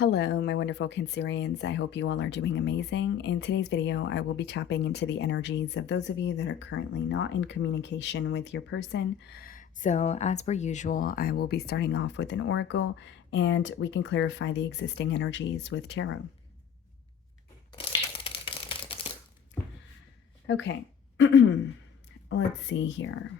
Hello, my wonderful Cancerians. I hope you all are doing amazing. In today's video, I will be tapping into the energies of those of you that are currently not in communication with your person. So, as per usual, I will be starting off with an oracle and we can clarify the existing energies with tarot. Okay, let's see here.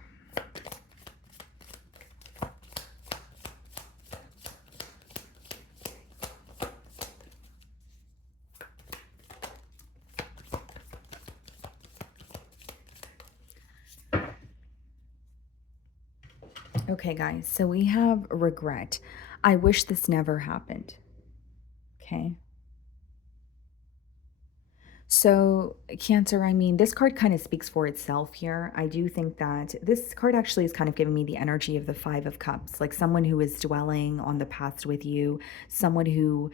Okay, guys, so we have regret. I wish this never happened. Okay. So, Cancer, I mean, this card kind of speaks for itself here. I do think that this card actually is kind of giving me the energy of the Five of Cups, like someone who is dwelling on the past with you, someone who,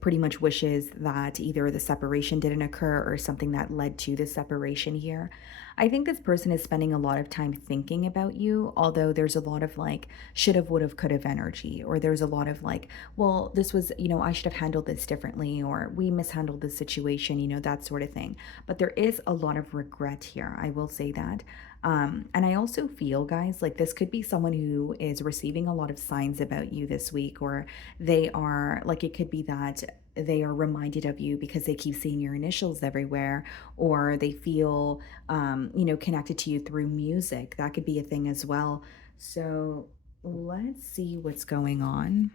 pretty much wishes that either the separation didn't occur or something that led to the separation here. I think this person is spending a lot of time thinking about you, although there's a lot of like should have, would have, could have energy, or there's a lot of like, well, this was, I should have handled this differently, or we mishandled this situation, that sort of thing. But there is a lot of regret here. I will say that. And I also feel, guys, like this could be someone who is receiving a lot of signs about you this week, or they are like, it could be that they are reminded of you because they keep seeing your initials everywhere, or they feel, connected to you through music. That could be a thing as well. So let's see what's going on.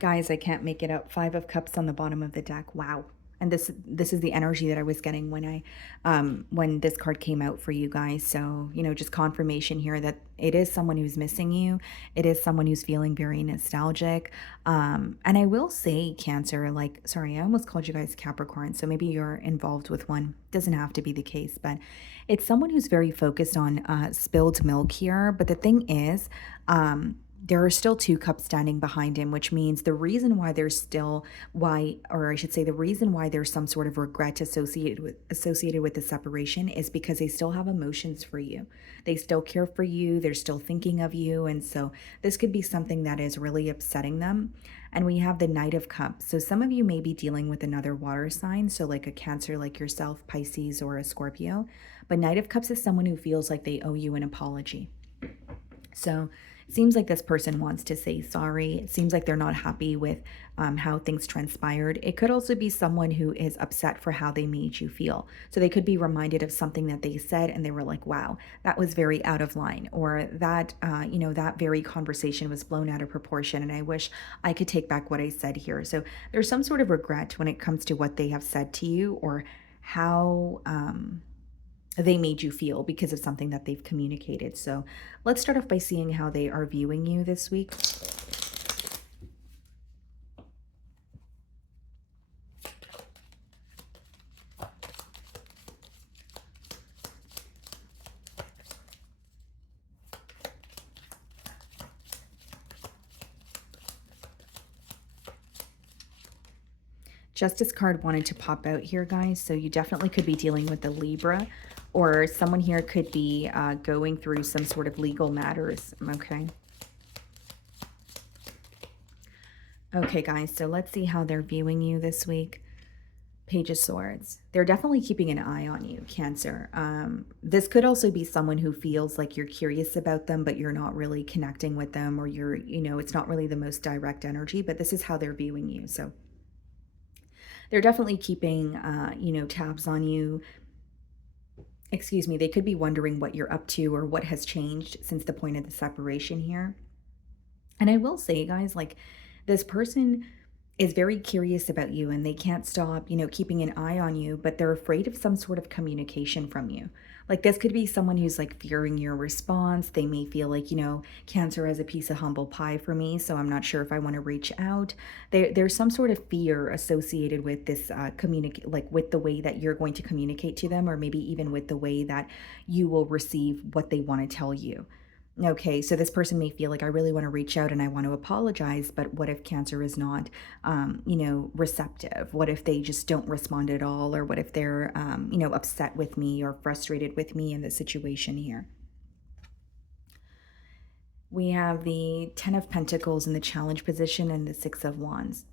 Guys, I can't make it up. Five of Cups on the bottom of the deck. Wow. And this is the energy that I was getting when this card came out for you guys. So, just confirmation here that it is someone who's missing you. It is someone who's feeling very nostalgic. And I will say, Cancer, like, sorry, I almost called you guys Capricorn. So maybe you're involved with one. Doesn't have to be the case, but it's someone who's very focused on spilled milk here. But the thing is, there are still two cups standing behind him, which means the reason why there's still why, or I should say the reason why there's some sort of regret associated with the separation is because they still have emotions for you. They still care for you, they're still thinking of you, and so this could be something that is really upsetting them. And we have the Knight of Cups. So some of you may be dealing with another water sign, so like a Cancer like yourself, Pisces, or a Scorpio. But Knight of Cups is someone who feels like they owe you an apology. So it seems like this person wants to say sorry. It seems like they're not happy with how things transpired. It could also be someone who is upset for how they made you feel. So they could be reminded of something that they said and they were like, wow, that was very out of line, or that, that very conversation was blown out of proportion. And I wish I could take back what I said here. So there's some sort of regret when it comes to what they have said to you, or how, they made you feel because of something that they've communicated. So let's start off by seeing how they are viewing you this week. Justice card wanted to pop out here, guys. So you definitely could be dealing with the Libra, or someone here could be going through some sort of legal matters. Okay. Okay, guys. So let's see how they're viewing you this week. Page of Swords. They're definitely keeping an eye on you, Cancer. This could also be someone who feels like you're curious about them, but you're not really connecting with them, or you're, it's not really the most direct energy, but this is how they're viewing you. So they're definitely keeping, tabs on you. Excuse me, they could be wondering what you're up to or what has changed since the point of the separation here. And I will say, guys, like this person is very curious about you and they can't stop, keeping an eye on you, but they're afraid of some sort of communication from you. Like this could be someone who's like fearing your response. They may feel like, Cancer has a piece of humble pie for me, so I'm not sure if I want to reach out. There's some sort of fear associated with this like with the way that you're going to communicate to them, or maybe even with the way that you will receive what they want to tell you. Okay, so this person may feel like I really want to reach out and I want to apologize, but what if Cancer is not, receptive? What if they just don't respond at all? Or what if they're, upset with me or frustrated with me in the situation here? We have the Ten of Pentacles in the challenge position and the Six of Wands.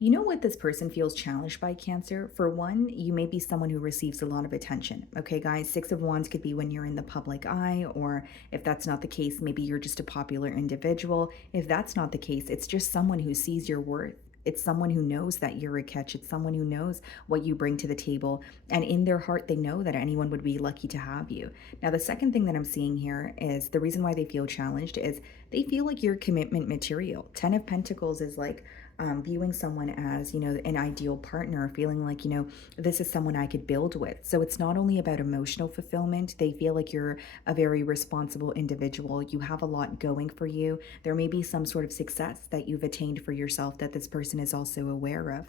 You know what this person feels challenged by, Cancer? For one, you may be someone who receives a lot of attention. Okay, guys, Six of Wands could be when you're in the public eye, or if that's not the case, maybe you're just a popular individual. If that's not the case, it's just someone who sees your worth. It's someone who knows that you're a catch. It's someone who knows what you bring to the table. And in their heart, they know that anyone would be lucky to have you. Now, the second thing that I'm seeing here is the reason why they feel challenged is they feel like you're commitment material. Ten of Pentacles is like, viewing someone as, an ideal partner, feeling like, this is someone I could build with. So it's not only about emotional fulfillment, they feel like you're a very responsible individual. You have a lot going for you. There may be some sort of success that you've attained for yourself that this person is also aware of.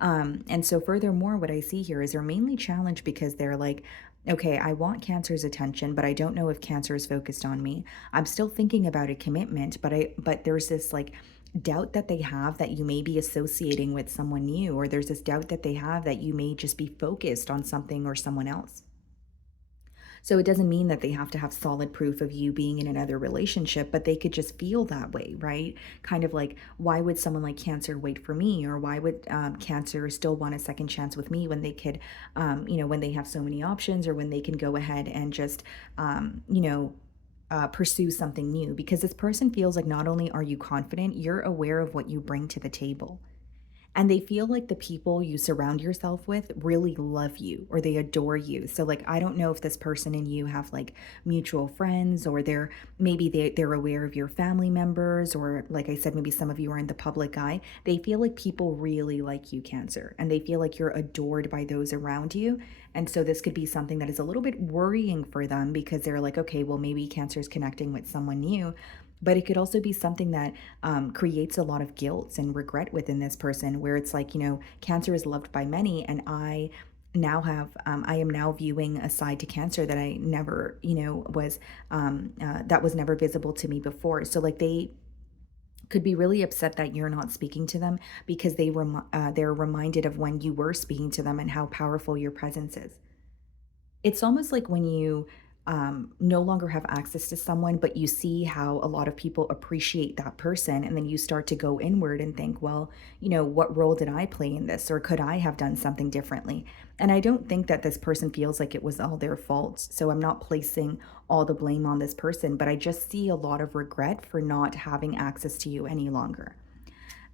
And so, furthermore, what I see here is they're mainly challenged because they're like, okay, I want Cancer's attention, but I don't know if Cancer is focused on me. I'm still thinking about a commitment, but there's this like doubt that they have that you may be associating with someone new, or there's this doubt that they have that you may just be focused on something or someone else. So it doesn't mean that they have to have solid proof of you being in another relationship, but they could just feel that way, right? Kind of like, why would someone like Cancer wait for me? Or why would Cancer still want a second chance with me when they could, when they have so many options, or when they can go ahead and just, pursue something new? Because this person feels like not only are you confident, you're aware of what you bring to the table. And they feel like the people you surround yourself with really love you or they adore you. So like I don't know if this person and you have like mutual friends, or they're aware of your family members, or like I said, maybe some of you are in the public eye. They feel like people really like you, Cancer, and they feel like you're adored by those around you. And so this could be something that is a little bit worrying for them, because they're like, okay, well, maybe Cancer is connecting with someone new. But it could also be something that creates a lot of guilt and regret within this person, where it's like, Cancer is loved by many, and I am now viewing a side to Cancer that I never, was, that was never visible to me before. So, like, they could be really upset that you're not speaking to them, because they're reminded of when you were speaking to them and how powerful your presence is. It's almost like when you no longer have access to someone, but you see how a lot of people appreciate that person. And then you start to go inward and think, well, what role did I play in this? Or could I have done something differently? And I don't think that this person feels like it was all their fault. So I'm not placing all the blame on this person, but I just see a lot of regret for not having access to you any longer.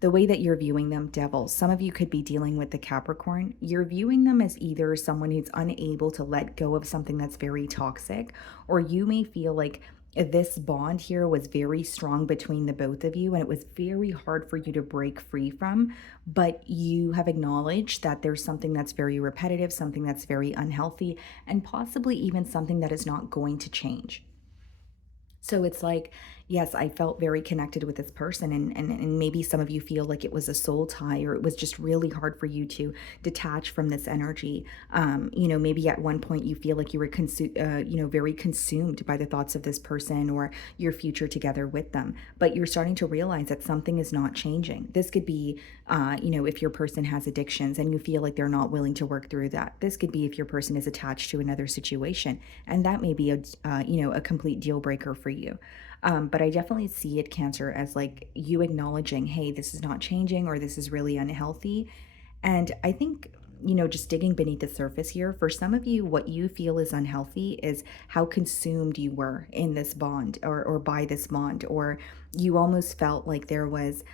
The way that you're viewing them, Devil, some of you could be dealing with the Capricorn. You're viewing them as either someone who's unable to let go of something that's very toxic, or you may feel like this bond here was very strong between the both of you and it was very hard for you to break free from, but you have acknowledged that there's something that's very repetitive, something that's very unhealthy, and possibly even something that is not going to change. So it's like, yes, I felt very connected with this person, and maybe some of you feel like it was a soul tie, or it was just really hard for you to detach from this energy. Maybe at one point you feel like you were very consumed by the thoughts of this person or your future together with them. But you're starting to realize that something is not changing. This could be, if your person has addictions and you feel like they're not willing to work through that. This could be if your person is attached to another situation, and that may be a complete deal breaker for you. But I definitely see it, Cancer, as like you acknowledging, hey, this is not changing, or this is really unhealthy. And I think, just digging beneath the surface here, for some of you, what you feel is unhealthy is how consumed you were in this bond, or by this bond, or you almost felt like there was,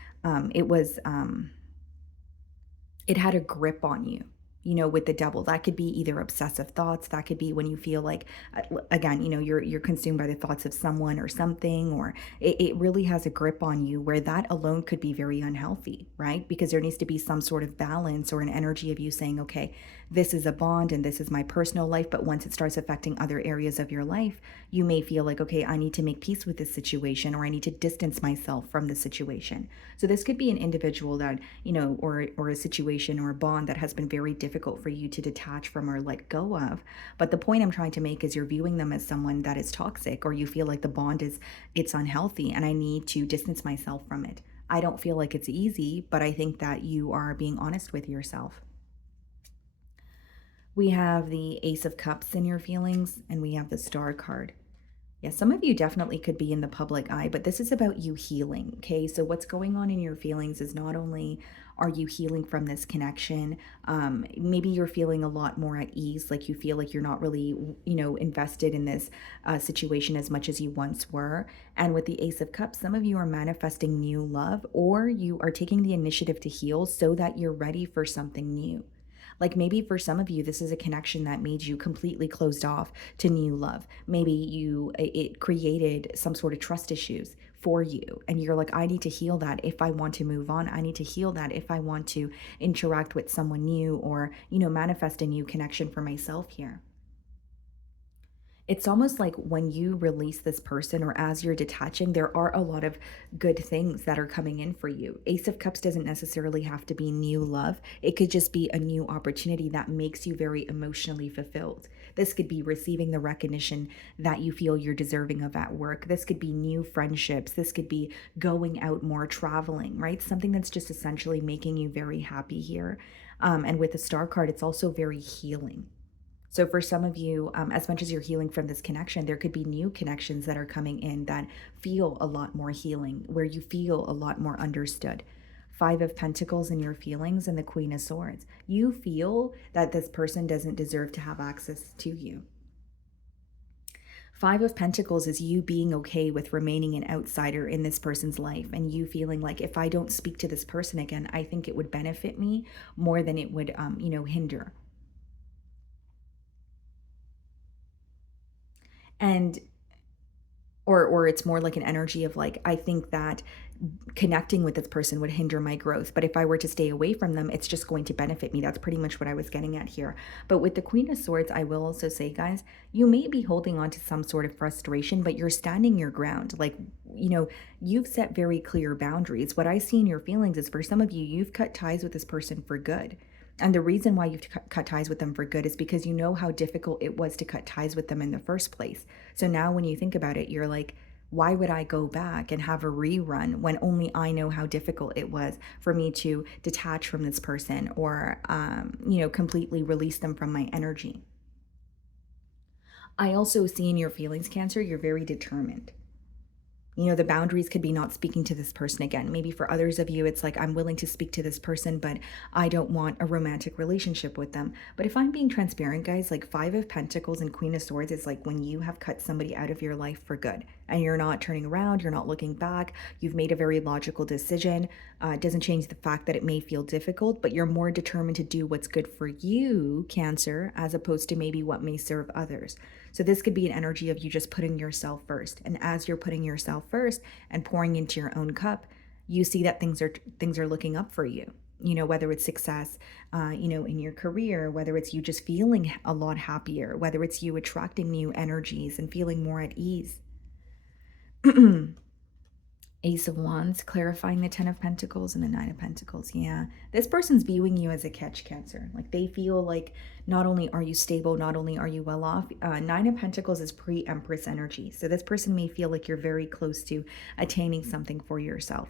it had a grip on you, with the Devil. That could be either obsessive thoughts, that could be when you feel like, again, you're consumed by the thoughts of someone or something, or it really has a grip on you, where that alone could be very unhealthy, right? Because there needs to be some sort of balance, or an energy of you saying, okay, this is a bond and this is my personal life, but once it starts affecting other areas of your life, you may feel like, okay, I need to make peace with this situation, or I need to distance myself from the situation. So this could be an individual that, or a situation or a bond that has been very difficult difficult for you to detach from or let go of. But the point I'm trying to make is you're viewing them as someone that is toxic, or you feel like the bond is it's unhealthy and I need to distance myself from it. I don't feel like it's easy, but I think that you are being honest with yourself. We have the Ace of Cups in your feelings, and we have the Star card. Yeah, some of you definitely could be in the public eye, but this is about you healing. Okay. So, what's going on in your feelings is not only are you healing from this connection, maybe you're feeling a lot more at ease, like you feel like you're not really, invested in this situation as much as you once were. And with the Ace of Cups, some of you are manifesting new love, or you are taking the initiative to heal so that you're ready for something new. Like maybe for some of you, this is a connection that made you completely closed off to new love. Maybe it created some sort of trust issues for you. And you're like, I need to heal that if I want to move on. I need to heal that if I want to interact with someone new, or, manifest a new connection for myself here. It's almost like when you release this person, or as you're detaching, there are a lot of good things that are coming in for you. Ace of Cups doesn't necessarily have to be new love. It could just be a new opportunity that makes you very emotionally fulfilled. This could be receiving the recognition that you feel you're deserving of at work. This could be new friendships. This could be going out more, traveling, right? Something that's just essentially making you very happy here. And with the Star card, it's also very healing. So for some of you, as much as you're healing from this connection, there could be new connections that are coming in that feel a lot more healing, where you feel a lot more understood. Five of Pentacles in your feelings, and the Queen of Swords. You feel that this person doesn't deserve to have access to you. Five of Pentacles is you being okay with remaining an outsider in this person's life, and you feeling like, if I don't speak to this person again, I think it would benefit me more than it would, hinder. And or it's more like an energy of like, I think that connecting with this person would hinder my growth, but if I were to stay away from them, it's just going to benefit me. That's pretty much what I was getting at here. But with the Queen of Swords, I will also say, guys, you may be holding on to some sort of frustration, but you're standing your ground. Like, you've set very clear boundaries. What I see in your feelings is, for some of you, you've cut ties with this person for good. And the reason why you've cut ties with them for good is because you know how difficult it was to cut ties with them in the first place. So now when you think about it, you're like, why would I go back and have a rerun when only I know how difficult it was for me to detach from this person, or, completely release them from my energy? I also see in your feelings, Cancer, you're very determined. The boundaries could be not speaking to this person again. Maybe for others of you, it's like, I'm willing to speak to this person, but I don't want a romantic relationship with them. But if I'm being transparent, guys, like Five of Pentacles and Queen of Swords is like when you have cut somebody out of your life for good, and you're not turning around, you're not looking back, you've made a very logical decision. It doesn't change the fact that it may feel difficult, but you're more determined to do what's good for you, Cancer, as opposed to maybe what may serve others. So this could be an energy of you just putting yourself first. And as you're putting yourself first and pouring into your own cup, you see that things are looking up for you. Whether it's success, in your career, whether it's you just feeling a lot happier, whether it's you attracting new energies and feeling more at ease. Ace of Wands, clarifying the Ten of Pentacles and the Nine of Pentacles. Yeah, this person's viewing you as a catch, Cancer. Like they feel like not only are you stable, not only are you well off. Nine of Pentacles is pre-Empress energy. So this person may feel like you're very close to attaining something for yourself.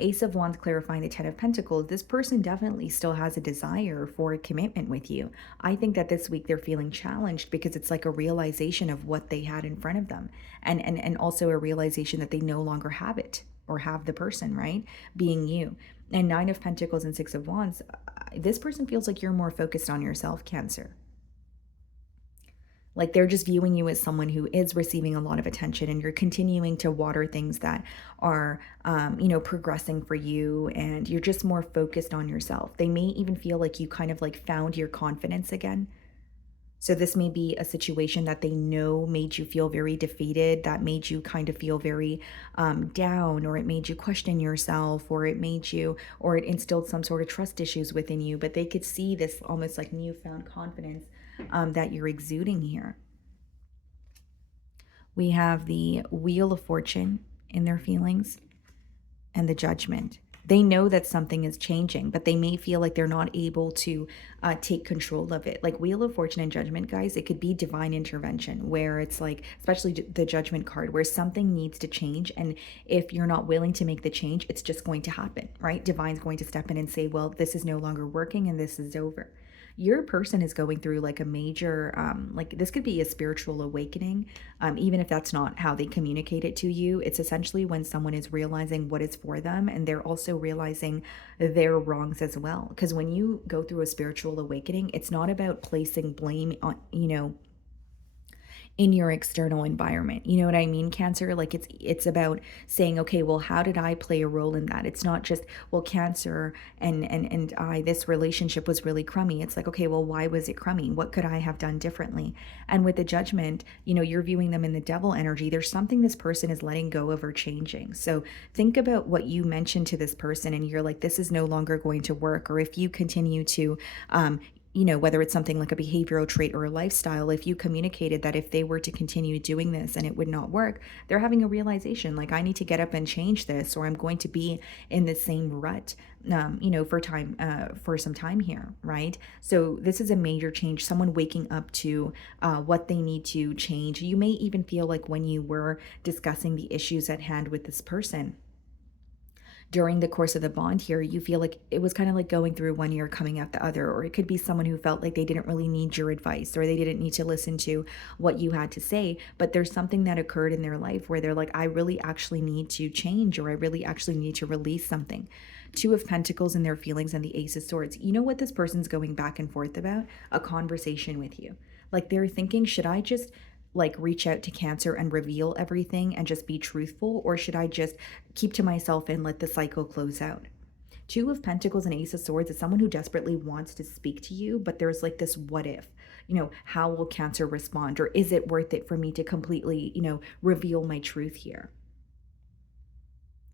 Ace of Wands, clarifying the Ten of Pentacles. This person definitely still has a desire for a commitment with you. I think that this week they're feeling challenged because it's like a realization of what they had in front of them, and also a realization that they no longer have it, or have the person, right? Being you. And Nine of Pentacles and Six of Wands, this person feels like you're more focused on yourself, Cancer. Like they're just viewing you as someone who is receiving a lot of attention, and you're continuing to water things that are, progressing for you, and you're just more focused on yourself. They may even feel like you kind of like found your confidence again. So this may be a situation that they know made you feel very defeated, that made you kind of feel very down, or it made you question yourself, or it instilled some sort of trust issues within you. But they could see this almost like newfound confidence that you're exuding here. We have the Wheel of Fortune in their feelings, and the Judgment. They know that something is changing, but they may feel like they're not able to take control of it. Like Wheel of Fortune and Judgment, guys, it could be divine intervention where it's like, especially the Judgment card, where something needs to change. And if you're not willing to make the change, it's just going to happen, right? Divine's going to step in and say, well, this is no longer working and this is over. Your person is going through like a major, like this could be a spiritual awakening, even if that's not how they communicate it to you. It's essentially when someone is realizing what is for them and they're also realizing their wrongs as well. Because when you go through a spiritual awakening, it's not about placing blame on, in your external environment. You know what I mean, Cancer? Like it's about saying, okay, well, how did I play a role in that? It's not just, well, Cancer and I, this relationship was really crummy. It's like, okay, well, why was it crummy? What could I have done differently? And with the Judgment, you're viewing them in the Devil energy. There's something this person is letting go of or changing. So think about what you mentioned to this person and you're like, this is no longer going to work. Or if you continue to whether it's something like a behavioral trait or a lifestyle, if you communicated that if they were to continue doing this and it would not work, they're having a realization like, I need to get up and change this, or I'm going to be in the same rut, for some time here, right? So this is a major change, someone waking up to what they need to change. You may even feel like when you were discussing the issues at hand with this person, during the course of the bond here, you feel like it was kind of like going through one ear coming out the other, or it could be someone who felt like they didn't really need your advice or they didn't need to listen to what you had to say. But there's something that occurred in their life where they're like, I really actually need to change, or I really actually need to release something. Two of Pentacles and their feelings and the Ace of Swords. You know what this person's going back and forth about? A conversation with you. Like they're thinking, should I just like reach out to Cancer and reveal everything and just be truthful, or should I just keep to myself and let the cycle close out? Two of Pentacles and Ace of Swords is someone who desperately wants to speak to you, but there's like this what if, how will Cancer respond, or is it worth it for me to completely, reveal my truth here?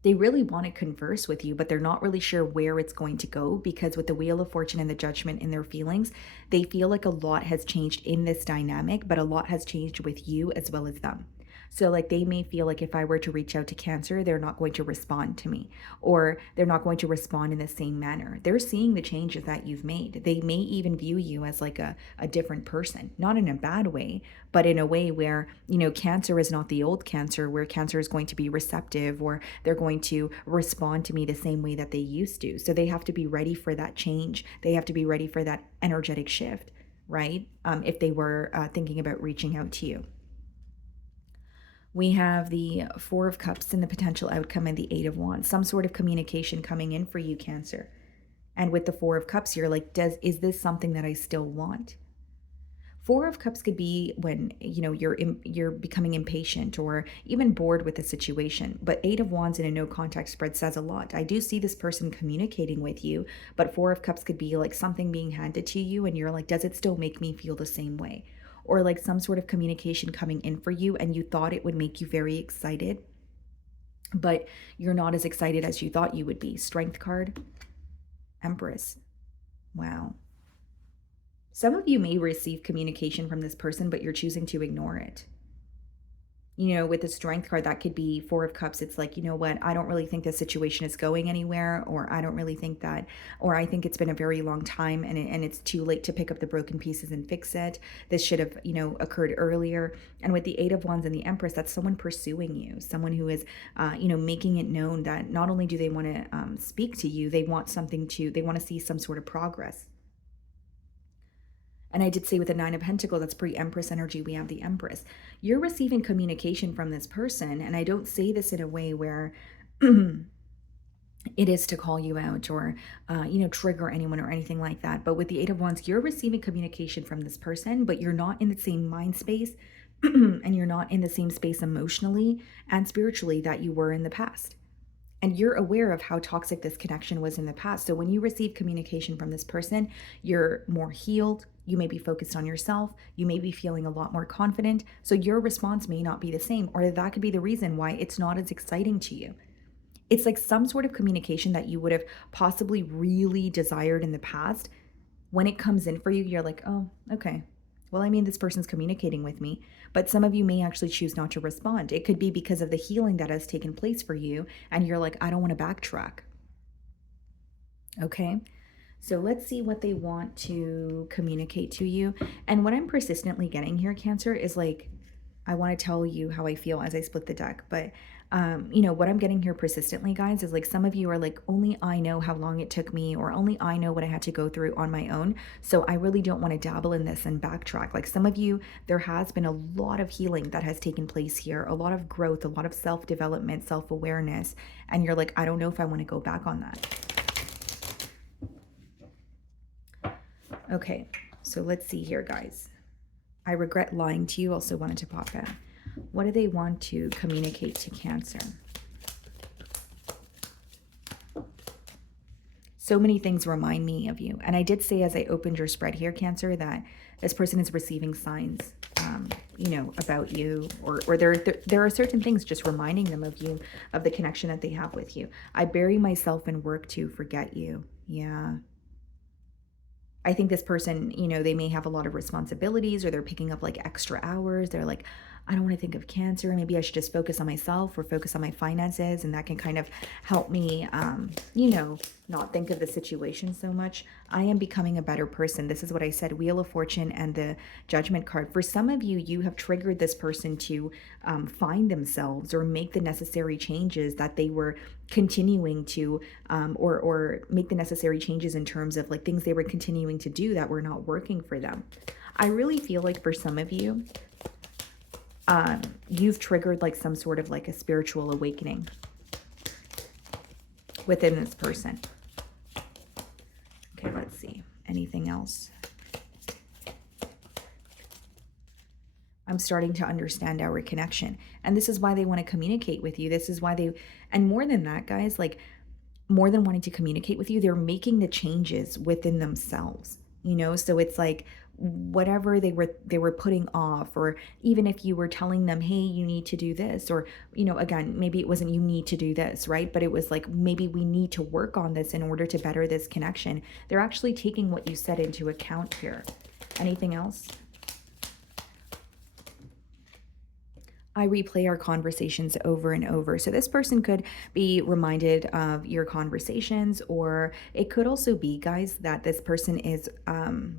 They really want to converse with you, but they're not really sure where it's going to go, because with the Wheel of Fortune and the Judgment in their feelings, they feel like a lot has changed in this dynamic, but a lot has changed with you as well as them. So like they may feel like if I were to reach out to Cancer, they're not going to respond to me, or they're not going to respond in the same manner. They're seeing the changes that you've made. They may even view you as like a different person, not in a bad way, but in a way where, Cancer is not the old Cancer, where Cancer is going to be receptive, or they're going to respond to me the same way that they used to. So they have to be ready for that change. They have to be ready for that energetic shift, right? If they were thinking about reaching out to you. We have the Four of Cups and the potential outcome, and the Eight of Wands, some sort of communication coming in for you, Cancer. And with the Four of Cups, you're like, is this something that I still want? Four of Cups could be when, you're becoming impatient or even bored with the situation. But Eight of Wands in a no contact spread says a lot. I do see this person communicating with you, but Four of Cups could be like something being handed to you and you're like, does it still make me feel the same way? Or like some sort of communication coming in for you and you thought it would make you very excited, but you're not as excited as you thought you would be. Strength card, Empress. Wow. Some of you may receive communication from this person, but you're choosing to ignore it. With the Strength card, that could be Four of Cups. It's like, you know what, I don't really think this situation is going anywhere, or I don't really think that, or I think it's been a very long time and it's too late to pick up the broken pieces and fix it. This should have, occurred earlier. And with the Eight of Wands and the Empress, that's someone pursuing you, someone who is, making it known that not only do they want to speak to you, they want to see some sort of progress. And I did say with the Nine of Pentacles, that's pre-Empress energy, we have the Empress. You're receiving communication from this person, and I don't say this in a way where it is to call you out or, trigger anyone or anything like that. But with the Eight of Wands, you're receiving communication from this person, but you're not in the same mind space and you're not in the same space emotionally and spiritually that you were in the past. And you're aware of how toxic this connection was in the past. So when you receive communication from this person, you're more healed. You may be focused on yourself. You may be feeling a lot more confident. So your response may not be the same, or that could be the reason why it's not as exciting to you. It's like some sort of communication that you would have possibly really desired in the past. When it comes in for you, you're like, oh, okay. Well, this person's communicating with me, but some of you may actually choose not to respond. It could be because of the healing that has taken place for you, and you're like, I don't want to backtrack. Okay. So let's see what they want to communicate to you. And what I'm persistently getting here, Cancer, is like, I want to tell you how I feel as I split the deck. But, what I'm getting here persistently, guys, is like some of you are like, only I know how long it took me, or only I know what I had to go through on my own. So I really don't want to dabble in this and backtrack. Like some of you, there has been a lot of healing that has taken place here, a lot of growth, a lot of self development, self awareness. And you're like, I don't know if I want to go back on that. Okay, so let's see here, guys. I regret lying to you. Also wanted to pop in. What do they want to communicate to Cancer? So many things remind me of you. And I did say as I opened your spread here, Cancer, that this person is receiving signs, about you, or there are certain things just reminding them of you, of the connection that they have with you. I bury myself in work to forget you. Yeah. I think this person, they may have a lot of responsibilities or they're picking up like extra hours. They're like, I don't want to think of Cancer. Maybe I should just focus on myself or focus on my finances. And that can kind of help me, not think of the situation so much. I am becoming a better person. This is what I said, Wheel of Fortune and the Judgment card. For some of you, you have triggered this person to find themselves or make the necessary changes that they were continuing to, or make the necessary changes in terms of like things they were continuing to do that were not working for them. I really feel like for some of you, you've triggered like some sort of like a spiritual awakening within this person. Okay, let's see. Anything else? I'm starting to understand our connection. And this is why they want to communicate with you. This is why and more than that, guys, like more than wanting to communicate with you, they're making the changes within themselves, So it's like whatever they were putting off, or even if you were telling them, hey, you need to do this, or again, maybe it wasn't you need to do this, right? But it was like, maybe we need to work on this in order to better this connection. They're actually taking what you said into account here. Anything else? I replay our conversations over and over. So this person could be reminded of your conversations, or it could also be, guys, that this person is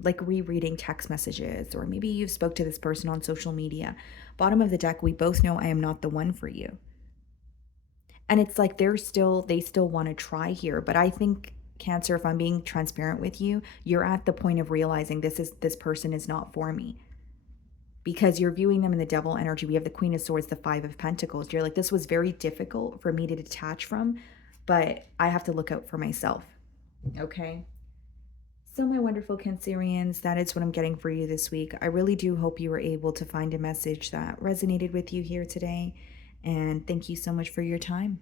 like rereading text messages, or maybe you've spoke to this person on social media. Bottom of the deck, we both know I am not the one for you. And it's like they still want to try here, but I think, Cancer, if I'm being transparent with you, you're at the point of realizing this person is not for me, because you're viewing them in the devil energy. We have the Queen of Swords, the Five of Pentacles. You're like, this was very difficult for me to detach from, but I have to look out for myself. Okay. So my wonderful Cancerians, that is what I'm getting for you this week. I really do hope you were able to find a message that resonated with you here today. And thank you so much for your time.